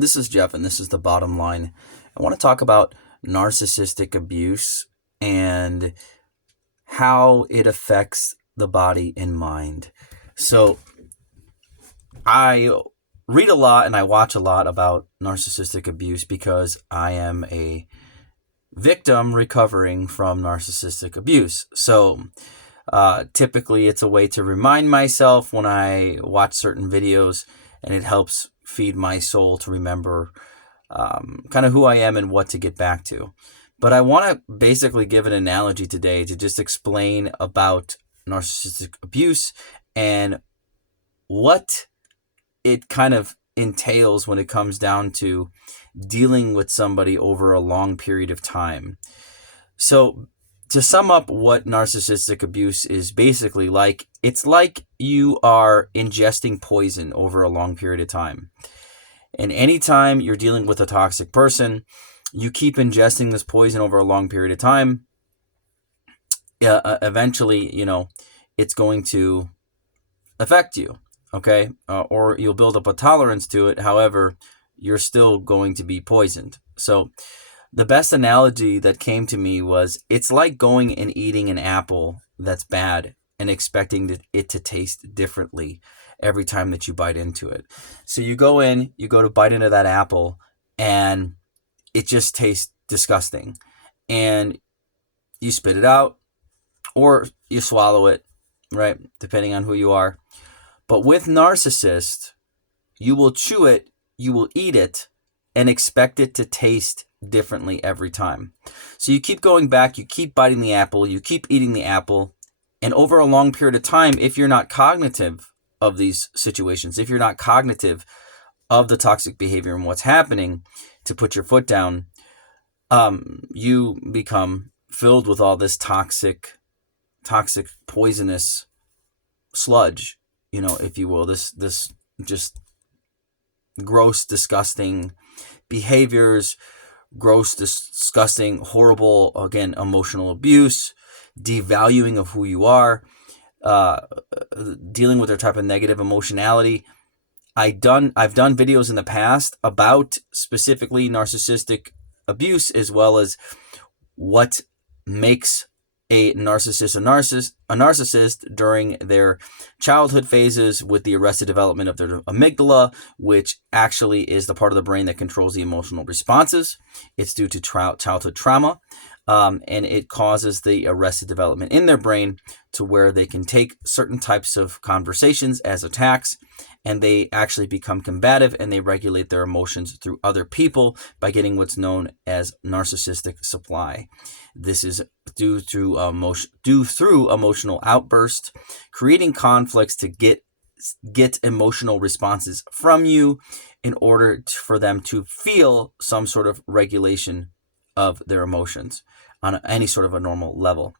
This is Jeff, and this is the bottom line. I want to talk about narcissistic abuse and how it affects the body and mind. So, I read a lot and I watch a lot about narcissistic abuse because I am a victim recovering from narcissistic abuse. So, typically, it's a way to remind myself when I watch certain videos, and it helps feed my soul to remember kind of who I am and what to get back to. But I want to basically give an analogy today to just explain about narcissistic abuse and what it kind of entails when it comes down to dealing with somebody over a long period of time. So, to sum up what narcissistic abuse is basically like, it's like you are ingesting poison over a long period of time. And anytime you're dealing with a toxic person, you keep ingesting this poison over a long period of time, eventually, it's going to affect you, okay? Or you'll build up a tolerance to it. However, you're still going to be poisoned. So the best analogy that came to me was it's like going and eating an apple that's bad and expecting it to taste differently every time that you bite into it. So you go to bite into that apple, and it just tastes disgusting. And you spit it out, or you swallow it, right? Depending on who you are. But with narcissist, you will chew it, you will eat it, and expect it to taste differently every time. So you keep going back, you keep biting the apple, you keep eating the apple, and over a long period of time, if you're not cognitive of these situations, if you're not cognitive of the toxic behavior and what's happening to put your foot down, you become filled with all this toxic, poisonous sludge, if you will, this just gross, disgusting behaviors, gross, disgusting, horrible, again, emotional abuse, devaluing of who you are, dealing with their type of negative emotionality. I've done videos in the past about specifically narcissistic abuse, as well as what makes a narcissist during their childhood phases with the arrested development of their amygdala, which actually is the part of the brain that controls the emotional responses. It's due to childhood trauma, and it causes the arrested development in their brain to where they can take certain types of conversations as attacks, and they actually become combative, and they regulate their emotions through other people by getting what's known as narcissistic supply. This is due through emotional outbursts, creating conflicts to get emotional responses from you in order for them to feel some sort of regulation of their emotions on any sort of a normal level.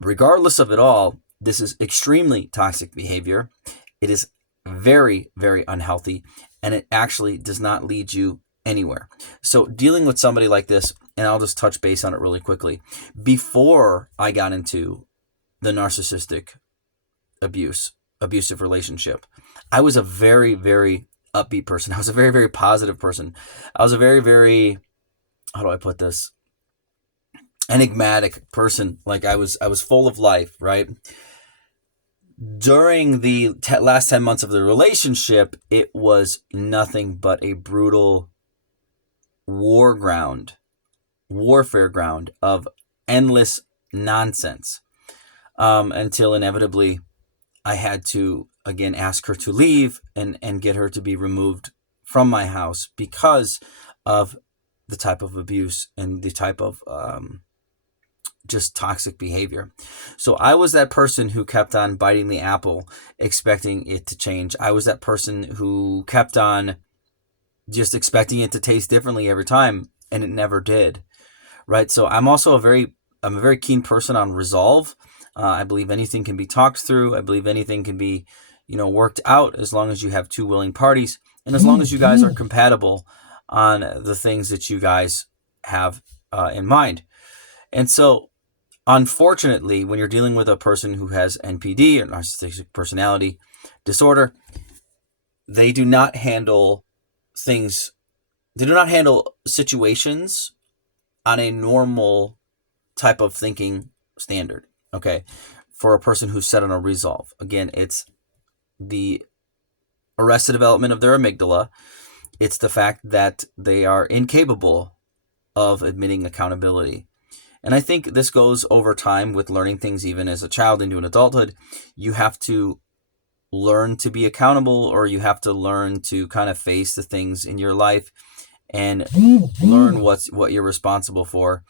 Regardless of it all, this is extremely toxic behavior. It is very, very unhealthy, and it actually does not lead you anywhere. So dealing with somebody like this, and I'll just touch base on it really quickly. Before I got into the narcissistic abusive relationship, I was a very, very upbeat person. I was a very, very positive person. I was a very, very, how do I put this? Enigmatic person. Like I was full of life, right? During the last 10 months of the relationship, it was nothing but a brutal warfare ground of endless nonsense, until inevitably I had to again ask her to leave and get her to be removed from my house because of the type of abuse and the type of just toxic behavior. So I was that person who kept on biting the apple, expecting it to change. I was that person who kept on just expecting it to taste differently every time, and it never did. Right? So I'm a very keen person on resolve. I believe anything can be talked through. I believe anything can be, worked out as long as you have two willing parties, and as long as you guys are compatible on the things that you guys have in mind. And so, unfortunately, when you're dealing with a person who has NPD or narcissistic personality disorder, they do not handle things they do not handle situations on a normal type of thinking standard. Okay, for a person who's set on a resolve. Again, it's the arrested development of their amygdala. It's the fact that they are incapable of admitting accountability. And I think this goes over time with learning things even as a child into an adulthood. You have to learn to be accountable, or you have to learn to kind of face the things in your life and learn what you're responsible for,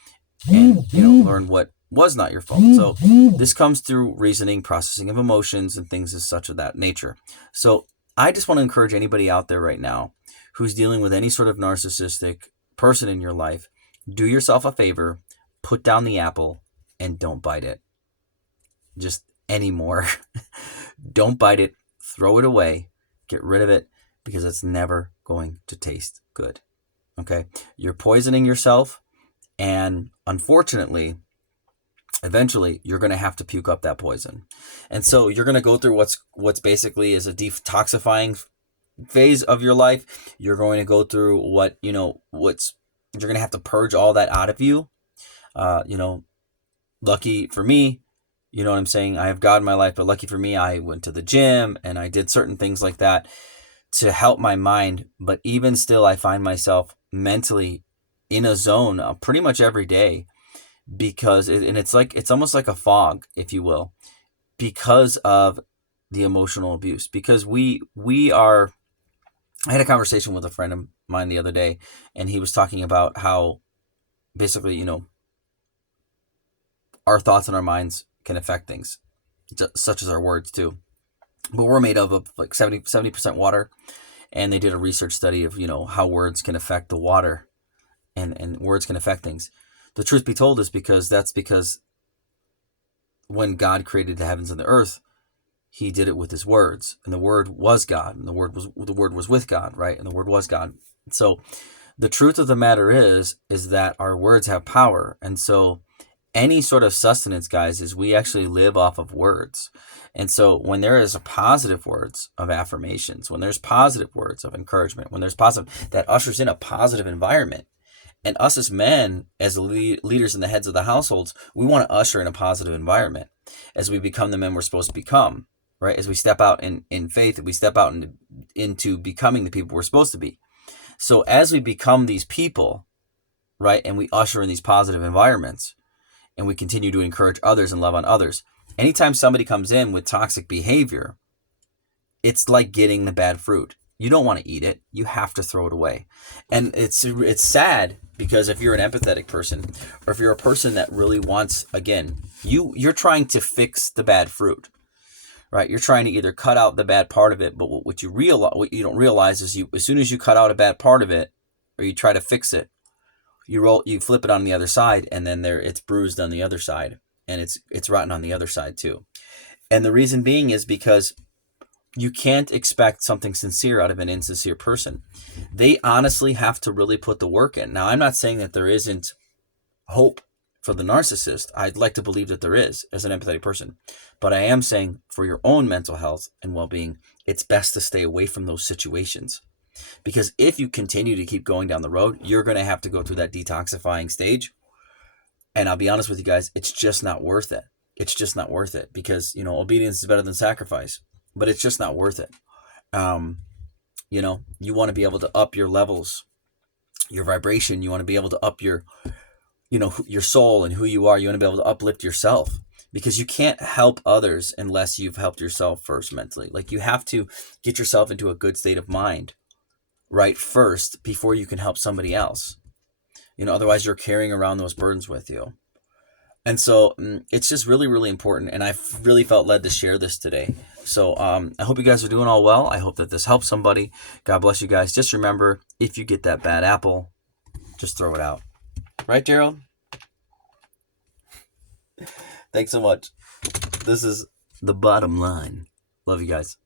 and learn what was not your fault. So this comes through reasoning, processing of emotions, and things as such of that nature. So I just want to encourage anybody out there right now who's dealing with any sort of narcissistic person in your life, do yourself a favor, put down the apple and don't bite it. Just anymore. Don't bite it, throw it away, get rid of it, because it's never going to taste good. Okay? You're poisoning yourself, and unfortunately, eventually you're going to have to puke up that poison. And so you're going to go through what's basically is a detoxifying phase of your life. You're going to go through you're going to have to purge all that out of you. Lucky for me, you know what I'm saying? I have God in my life, but lucky for me, I went to the gym and I did certain things like that to help my mind. But even still, I find myself mentally in a zone pretty much every day, because it's almost like a fog, if you will, because of the emotional abuse. Because I had a conversation with a friend of mine the other day, and he was talking about how basically, our thoughts and our minds can affect things, such as our words too. But we're made of like 70% water, and they did a research study of how words can affect the water, and words can affect things. The truth be told is because when God created the heavens and the earth, he did it with his words, and the word was God, and the word was with God, right? And the word was God. So the truth of the matter is that our words have power. And so any sort of sustenance, guys, is we actually live off of words. And so when there is positive words of affirmations, when there's positive words of encouragement, when there's positive, that ushers in a positive environment. And us as men, as leaders and the heads of the households, we want to usher in a positive environment as we become the men we're supposed to become, right? As we step out in faith, we step out into becoming the people we're supposed to be. So as we become these people, right, and we usher in these positive environments, and we continue to encourage others and love on others, anytime somebody comes in with toxic behavior, it's like getting the bad fruit. You don't want to eat it. You have to throw it away. And it's sad, because if you're an empathetic person, or if you're a person that really wants, again, you're trying to fix the bad fruit, right? You're trying to either cut out the bad part of it, but what you don't realize is as soon as you cut out a bad part of it, or you try to fix it, you flip it on the other side, and then it's bruised on the other side, and it's rotten on the other side too. And the reason being is because you can't expect something sincere out of an insincere person. They honestly have to really put the work in. Now, I'm not saying that there isn't hope for the narcissist. I'd like to believe that there is, as an empathetic person. But I am saying, for your own mental health and well-being, it's best to stay away from those situations. Because if you continue to keep going down the road, you're going to have to go through that detoxifying stage. And I'll be honest with you guys, it's just not worth it. It's just not worth it, because, obedience is better than sacrifice. But it's just not worth it. You want to be able to up your levels, your vibration. You want to be able to up your soul and who you are. You want to be able to uplift yourself, because you can't help others unless you've helped yourself first mentally. Like, you have to get yourself into a good state of mind, right, first, before you can help somebody else. Otherwise you're carrying around those burdens with you. And so it's just really, really important. And I really felt led to share this today. So I hope you guys are doing all well. I hope that this helps somebody. God bless you guys. Just remember, if you get that bad apple, just throw it out. Right, Gerald? Thanks so much. This is the bottom line. Love you guys.